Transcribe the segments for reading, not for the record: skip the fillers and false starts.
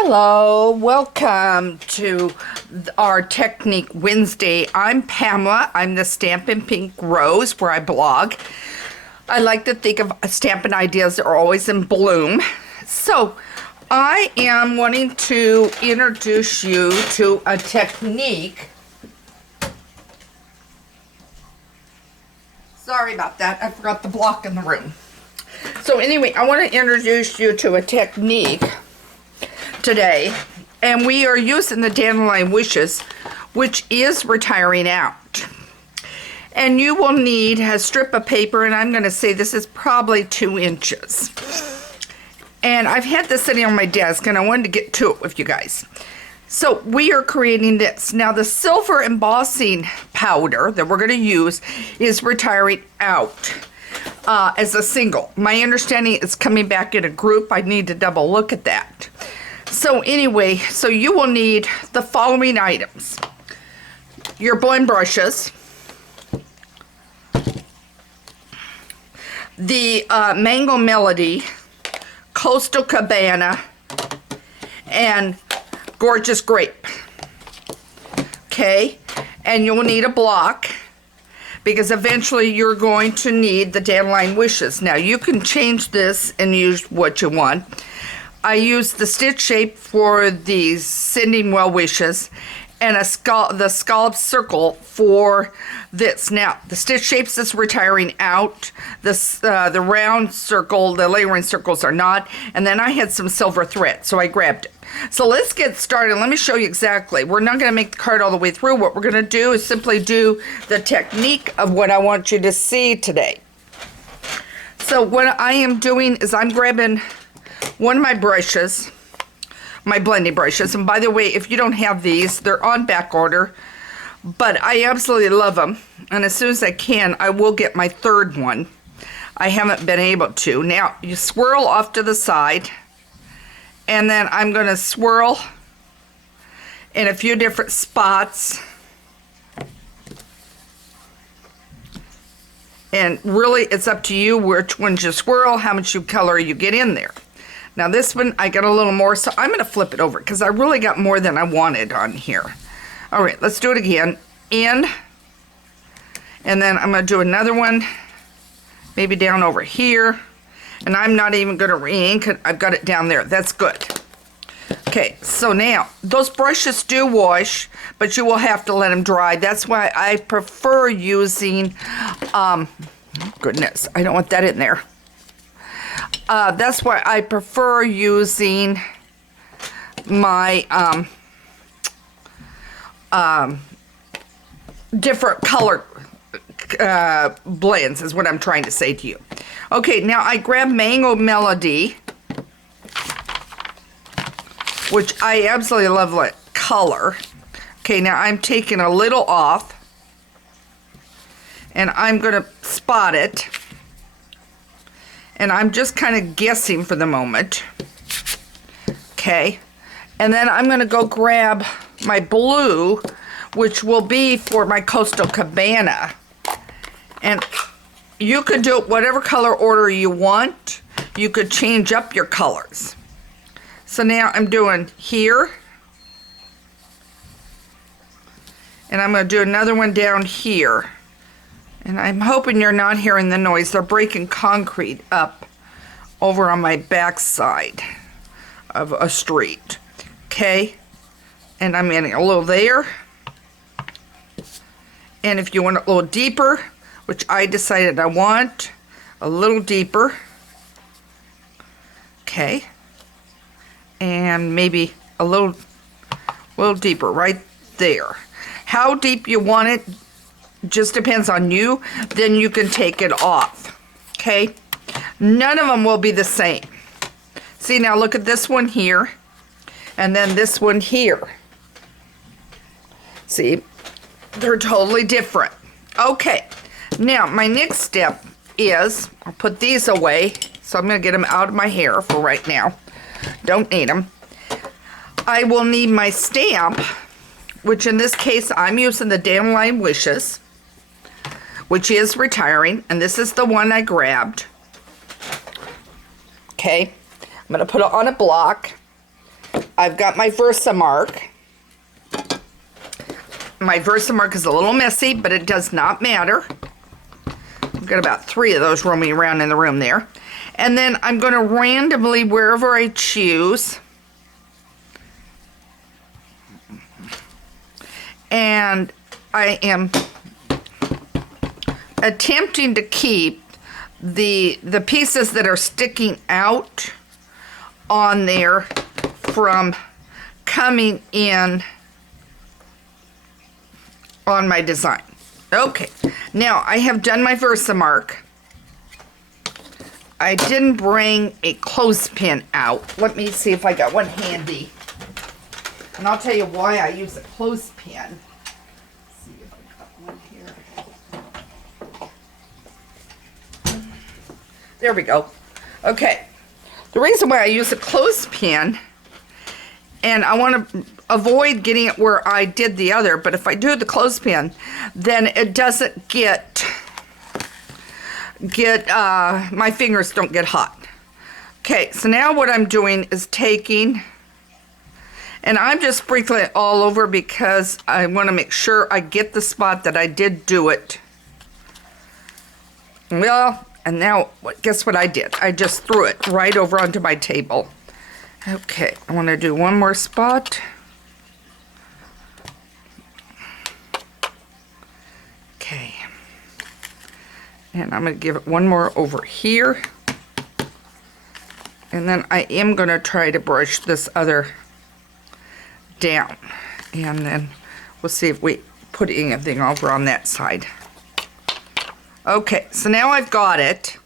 Hello, welcome to our Technique Wednesday. I'm Pamela. I'm the Stampin' Pink Rose where I blog. I like to think of stampin' ideas that are always in bloom. So I am wanting to introduce you to a technique. Sorry about that. I forgot the block in the room. So anyway, I want to introduce you to a technique today, and we are using the Dandelion Wishes, which is retiring out. And you will need a strip of paper, and I'm going to say this is probably 2 inches. And I've had this sitting on my desk, and I wanted to get to it with you guys. So we are creating this. Now the silver embossing powder that we're going to use is retiring out as a single. My understanding is coming back in a group. I need to double look at that. So anyway, so you will need the following items. Your blend brushes, the Mango Melody, Coastal Cabana, and Gorgeous Grape. Okay, and you'll need a block because eventually you're going to need the Dandelion Wishes. Now you can change this and use what you want. I use the stitch shape for the Sending Well Wishes and the scallop circle for this. Now, the stitch shapes is retiring out. The round circle, the layering circles are not. And then I had some silver thread, so I grabbed it. So let's get started. Let me show you exactly. We're not going to make the card all the way through. What we're going to do is simply do the technique of what I want you to see today. So what I am doing is I'm grabbing one of my brushes, my blending brushes, and by the way, if you don't have these, they're on back order, but I absolutely love them, and as soon as I can, I will get my third one. I haven't been able to. Now, you swirl off to the side, and then I'm going to swirl in a few different spots, and really, it's up to you which ones you swirl, how much color you get in there. Now this one, I got a little more, so I'm going to flip it over because I really got more than I wanted on here. All right, let's do it again. In, and then I'm going to do another one, maybe down over here. And I'm not even going to re-ink it. I've got it down there. That's good. Okay, so now, those brushes do wash, but you will have to let them dry. That's why I prefer using, goodness, I don't want that in there. That's why I prefer using my different color blends is what I'm trying to say to you. Okay, now I grab Mango Melody, which I absolutely love that color. Okay, now I'm taking a little off, and I'm going to spot it. And I'm just kind of guessing for the moment. Okay. And then I'm going to go grab my blue, which will be for my Coastal Cabana. And you could do it whatever color order you want. You could change up your colors. So now I'm doing here. And I'm going to do another one down here. And I'm hoping you're not hearing the noise. They're breaking concrete up over on my back side of a street. Okay? And I'm adding a little there. And if you want it a little deeper, which I decided I want, a little deeper. Okay? And maybe a little deeper right there. How deep you want it just depends on you. Then you can take it off. Okay? None of them will be the same. See, now look at this one here, and then this one here. See, they're totally different. Okay, now my next step is, I'll put these away, so I'm going to get them out of my hair for right now. Don't need them. I will need my stamp, which in this case I'm using the Dandelion Wishes, which is retiring, and this is the one I grabbed. Okay, I'm going to put it on a block. I've got my Versamark. My Versamark is a little messy, but it does not matter. I've got about 3 of those roaming around in the room there. And then I'm going to randomly, wherever I choose, and I am attempting to keep the pieces that are sticking out on there from coming in on my design. Okay, now I have done my Versamark. I didn't bring a clothespin out. Let me see if I got one handy. And I'll tell you why I use a clothespin. Let's see if I got one here. There we go. Okay. The reason why I use a clothespin, and I want to avoid getting it where I did the other, but if I do the clothespin, then it doesn't get my fingers don't get hot. Okay, so now what I'm doing is taking, and I'm just sprinkling it all over because I want to make sure I get the spot that I did do it. Well, and now, guess what I did? I just threw it right over onto my table. Okay, I want to do one more spot. Okay. And I'm going to give it one more over here. And then I am going to try to brush this other down. And then we'll see if we put anything over on that side. Okay, so now I've got it.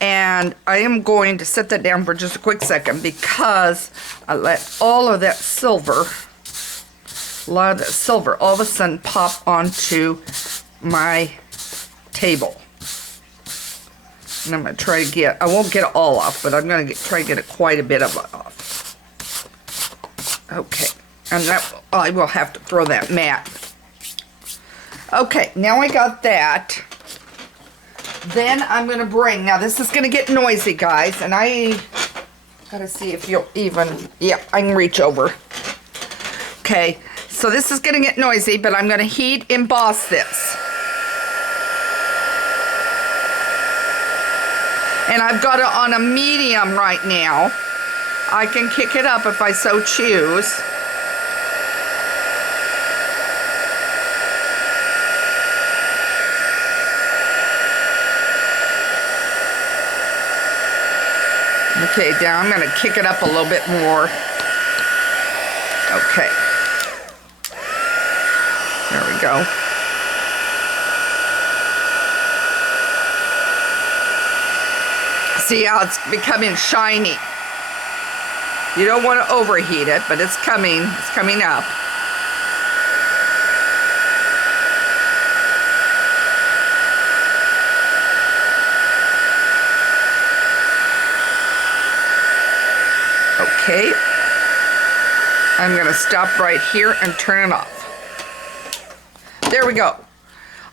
And I am going to set that down for just a quick second because I let all of that silver, a lot of that silver, all of a sudden pop onto my table. And I'm going to try to get, I won't get it all off, but I'm going to try to get it quite a bit of it off. Okay, and that, I will have to throw that mat. Okay, now I got that. Then I'm going to bring, now this is going to get noisy, guys, and I got to see if you'll even, yeah, I can reach over. Okay, so this is going to get noisy, but I'm going to heat emboss this. And I've got it on a medium right now. I can kick it up if I so choose. Okay, now I'm going to kick it up a little bit more. Okay. There we go. See how it's becoming shiny. You don't want to overheat it, but it's coming up. Okay, I'm going to stop right here and turn it off. There we go.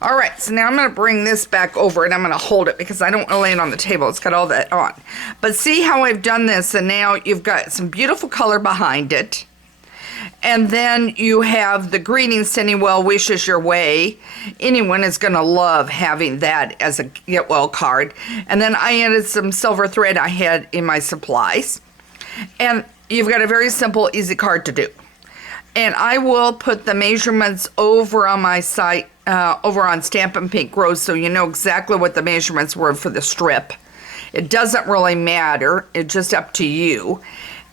All right, so now I'm going to bring this back over and I'm going to hold it because I don't want to lay it on the table. It's got all that on. But see how I've done this, and now you've got some beautiful color behind it. And then you have the greetings, sending well wishes your way. Anyone is going to love having that as a get well card. And then I added some silver thread I had in my supplies. And you've got a very simple, easy card to do. And I will put the measurements over on my site, over on Stampin' Pink Rose, so you know exactly what the measurements were for the strip. It doesn't really matter. It's just up to you.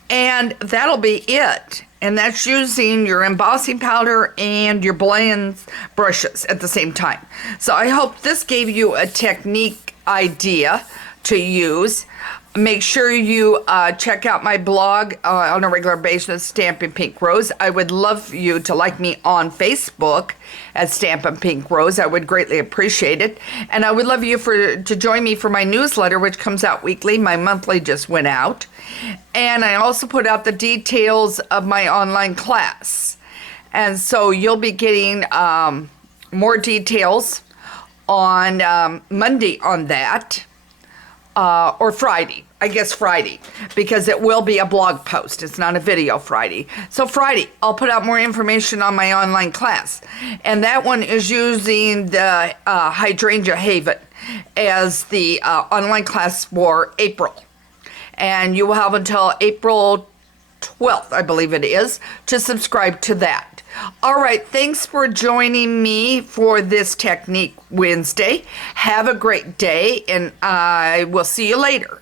And that'll be it. And that's using your embossing powder and your blends brushes at the same time. So I hope this gave you a technique idea to use. Make sure you check out my blog on a regular basis, Stampin' Pink Rose. I would love you to like me on Facebook at Stampin' Pink Rose. I would greatly appreciate it. And I would love you to join me for my newsletter, which comes out weekly. My monthly just went out. And I also put out the details of my online class. And so you'll be getting more details on Monday on that. Or Friday. I guess Friday, because it will be a blog post. It's not a video Friday. So Friday, I'll put out more information on my online class. And that one is using the Hydrangea Haven as the online class for April. And you will have until April 12th, I believe it is, to subscribe to that. All right, thanks for joining me for this Technique Wednesday. Have a great day, and I will see you later.